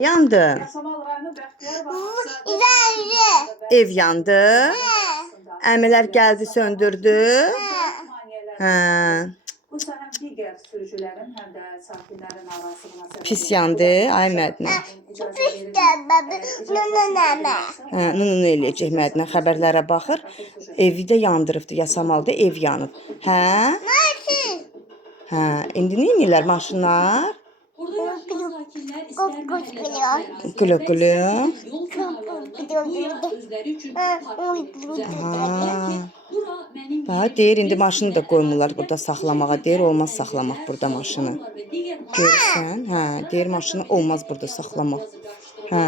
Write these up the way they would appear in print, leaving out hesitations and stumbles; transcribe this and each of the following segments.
Yandı. Ev yandı. Əmilər gəldi, söndürdü. Hə. Pis yandı, ay Mədinə. Hə, nunu eləyəcək Mədinə, xəbərlərə baxır. Evi də yandırıbdı, yasamalda ev yanıb. Hə? Hə, indi nə edirlər maşınlar? Gülü. Bax, deyir, indi maşını da qoymurlar burada saxlamağa. Deyir, olmaz saxlamaq burada maşını. Görürsən? Hə, deyir, maşını olmaz burada saxlamaq. Hə.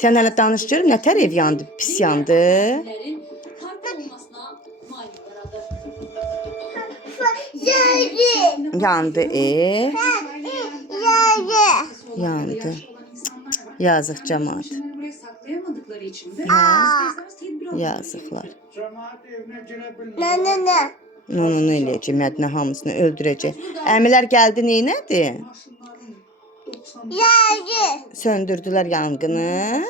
Sən hələ danış görüm, nətər ev yandı, pis yandı. Yandı ev. Yandı. Yazıq cəmaat. Yazıqlar. Nunu eləyəcək, Mədinə hamısını öldürəcək. Əmilər gəldi, neynədi? Söndürdülər yanğını.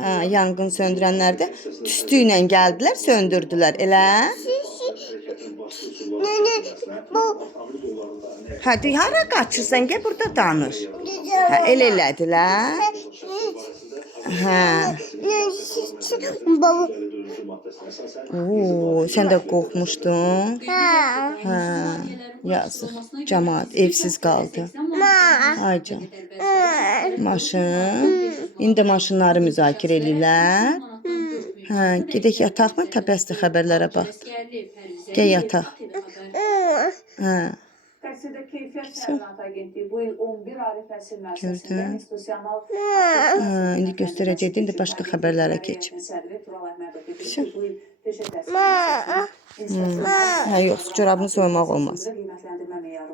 Hə, yanğın söndürənlər də tüstü ilə gəldilər, söndürdülər, elə? Hadi, hara qaçırsan, gəl burada danış. Hə, elə elədilər. Hə. Oo, sən də qorxmuşdun. Hə, yazıq. Cəmaat evsiz qaldı. Ay can. Maşın. İndi maşınları müzakirə edirlər. Hə, gedək yataqmı? Təbəsdir xəbərlərə bax. Gəl yataq. Hə. Gördün. İndi göstərəcəkdi, indi başqa xəbərlərə keçib. Hə, yox, corabını soymaq olmaz.